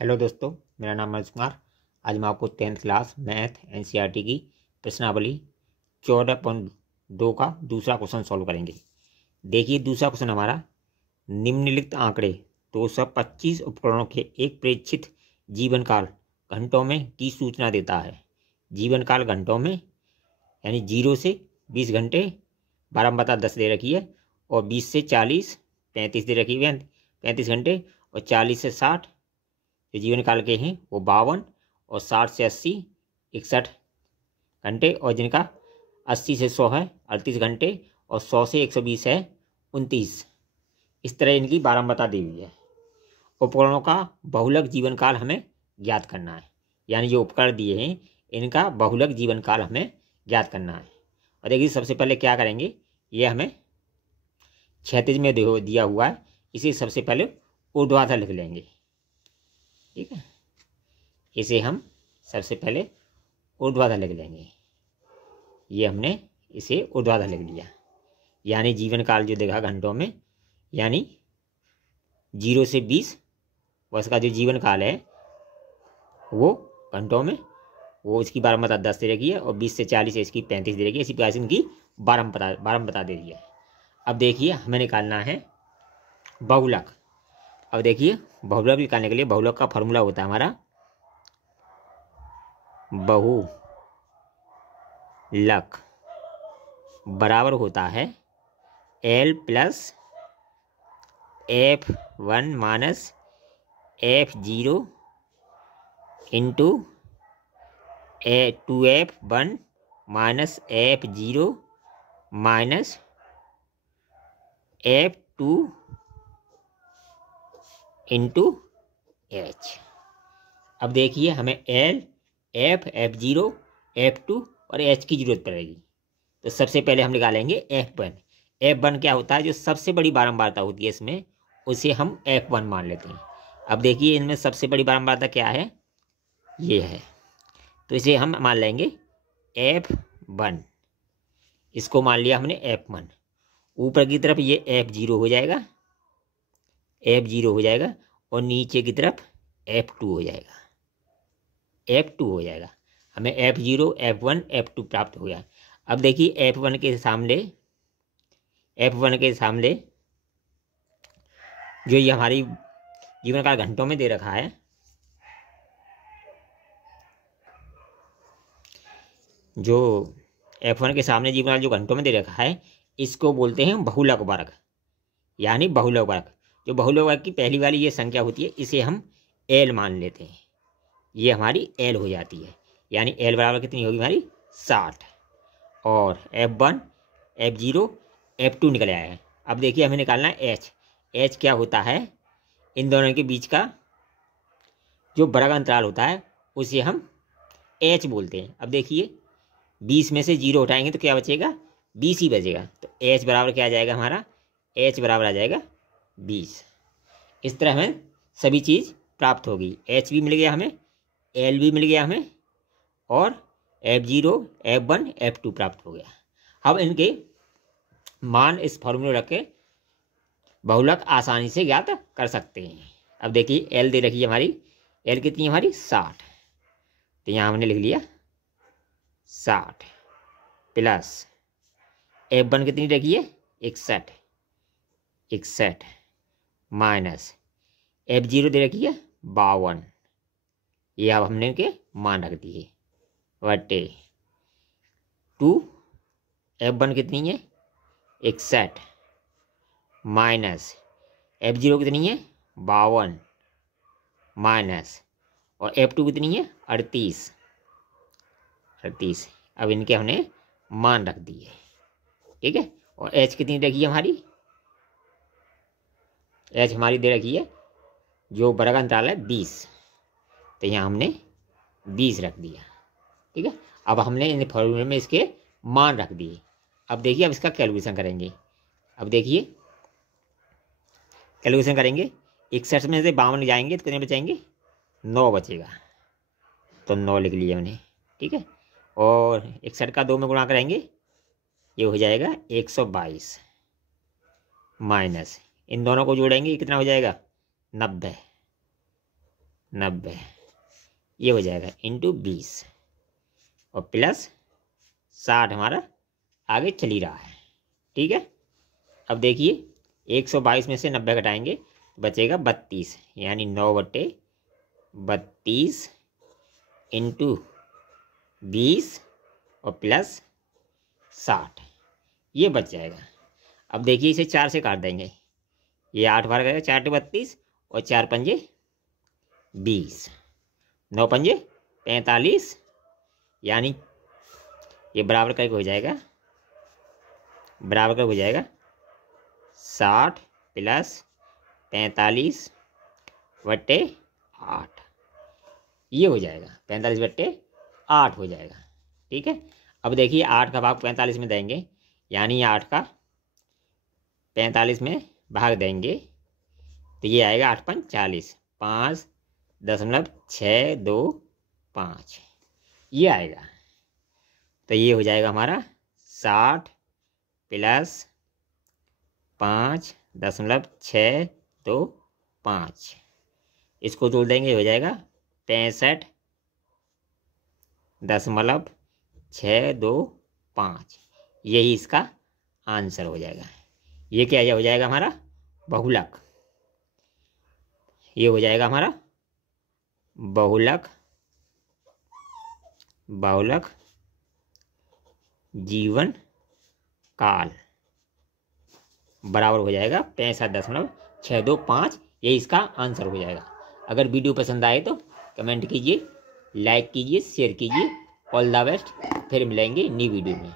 Hello दोस्तों, मेरा नाम मनोज कुमार। आज मैं आपको 10th क्लास मैथ एनसीईआरटी की प्रश्नावली 14.2 का दूसरा क्वेश्चन सॉल्व करेंगे। देखिए, दूसरा क्वेश्चन हमारा निम्नलिखित आंकड़े 225 उपकरणों के एक प्रेक्षित जीवन काल घंटों में की सूचना देता है। जीवन काल घंटों में यानी 0 से 20 घंटे 12/10 दे रखी है, और 20 से 40 35 दे रखी है, 35 घंटे, और 40 से 60 जो जीवन काल के हैं वो 52, और 60 से 80 61 घंटे, और जिनका 80 से 100 है 38 घंटे, और 100 से 120 है 29। इस तरह इनकी बारंबारता दी हुई है। उपकरणों का बहुलक जीवन काल हमें ज्ञात करना है, यानी जो उपकरण दिए हैं इनका बहुलक जीवन काल हमें ज्ञात करना है। और देखिए, सबसे पहले क्या करेंगे, ये हमें क्षैतिज में दिया हुआ है, इसे सबसे पहले ऊर्ध्वाधर लिख लेंगे। ठीक है, इसे हम सबसे पहले ऊर्ध्वाधर लिख लेंगे। ये हमने इसे ऊर्ध्वाधर लिख लिया, यानी जीवन काल जो देखा घंटों में, यानी 0 से 20 वर्ष का जो जीवन काल है वो घंटों में, वो इसकी बारंबारता 10 दे रखी है, और 20 से 40 इसकी 35 दे रखी है। इसी प्रकार से इनकी बारंबारता दे रही है। अब देखिए, हमें निकालना है बहुलक। अब देखिए, बहुलक निकालने के लिए बहुलक का फॉर्मूला होता है हमारा बहुलक बराबर होता है L plus F1 minus F0 into 2F1 minus F0 minus F2 into H। अब देखिए, हमें L, F, F0, F2 और H की जरूरत पड़ेगी। तो सबसे पहले हम निकालेंगे F1। F1 क्या होता है, जो सबसे बड़ी बारंबारता होती है इसमें, उसे हम F1 मान लेते हैं। अब देखिए, इनमें सबसे बड़ी बारंबारता क्या है, ये है, तो इसे हम मान लेंगे F1। इसको मान लिया हमने F1। ऊपर की तरफ ये F0 हो जाएगा, F0 हो जाएगा, और नीचे की तरफ F2 हो जाएगा, F2 हो जाएगा। हमें F0, F1, F2 प्राप्त हो गया। अब देखिए, F1 के सामने जो ये हमारी जीवन काल घंटों में दे रखा है, जो F1 के सामने जीवन काल जो घंटों में दे रखा है, इसको बोलते हैं बहुलक वर्ग, यानी बहुलक वर्ग। जो बहुलक वर्ग की पहली वाली ये संख्या होती है, इसे हम L मान लेते हैं। ये हमारी L हो जाती है, यानी L बराबर कितनी होगी हमारी 60, और F1, F0, F2 निकल आया है। अब देखिए, हमें निकालना है H। H क्या होता है, इन दोनों के बीच का जो बड़ा अंतराल होता है उसे हम H बोलते हैं। अब देखिए, 20 में से 0 हटाएंगे तो क्या बचेगा, 20 ही बचेगा। तो H बराबर क्या आ जाएगा हमारा, H बराबर आ जाएगा 20। इस तरह हमें सभी चीज़ प्राप्त होगी। H भी मिल गया हमें, L भी मिल गया हमें, और F0, F1, F2 प्राप्त हो गया। अब इनके मान इस फॉर्मूले रख के बहुलक आसानी से ज्ञात कर सकते हैं। अब देखिए, L दे रखी है हमारी, L कितनी है हमारी 60, तो यहाँ हमने लिख लिया 60 प्लस F1 कितनी रखी है 61 माइनस F0 दे रखी है 52। ये अब हमने इनके मान रख दिए, बटे 2 F1 कितनी है 61 माइनस F0 कितनी है 52 माइनस, और F2 कितनी है 38। अब इनके हमने मान रख दिए। ठीक है, और H कितनी रखी है हमारी, H हमारी दे रखी है जो बड़ा अंतराल है 20, तो यहाँ हमने 20 रख दिया। ठीक है, अब हमने इन फॉर्मूले में इसके मान रख दिए। अब देखिए, अब इसका कैलकुलेशन करेंगे। अब देखिए, कैलकुलेशन करेंगे, 61 में से 52 जाएंगे तो कितने बचाएंगे, 9 बचेगा, तो 9 लिख लिया हमने। ठीक है, और 61 का 2 में गुणा करेंगे, ये हो जाएगा 122 माइनस इन दोनों को जोड़ेंगे, कितना हो जाएगा 90 90 ये हो जाएगा इंटू 20 और प्लस 60 हमारा आगे चल ही रहा है। ठीक है, अब देखिए 122 में से 90 घटाएंगे बचेगा 32 यानी 9/32 इंटू 20 और प्लस 60 ये बच जाएगा। अब देखिए इसे 4 से काट देंगे, ये 8 बार करेगा, 4 × 32 और 4 × 5 = 20, 9 × 5 = 45 यानी ये बराबर करके हो जाएगा, 60 + 45/8 ये हो जाएगा, 45/8 हो जाएगा। ठीक है, अब देखिए 8 का भाग 45 में देंगे यानी 8 का 45 में भाग देंगे तो ये आएगा 8 × 5 = 40, 5.625 ये आएगा। तो ये हो जाएगा हमारा 60 + 5.625 इसको जोड़ देंगे हो जाएगा 65.625 यही इसका आंसर हो जाएगा। ये क्या हो जाएगा हमारा बहुलक, ये हो जाएगा हमारा बहुलक जीवन काल बराबर हो जाएगा 65.625 यही इसका आंसर हो जाएगा। अगर वीडियो पसंद आए तो कमेंट कीजिए, लाइक कीजिए, शेयर कीजिए। ऑल द बेस्ट, फिर मिलेंगे न्यू वीडियो में।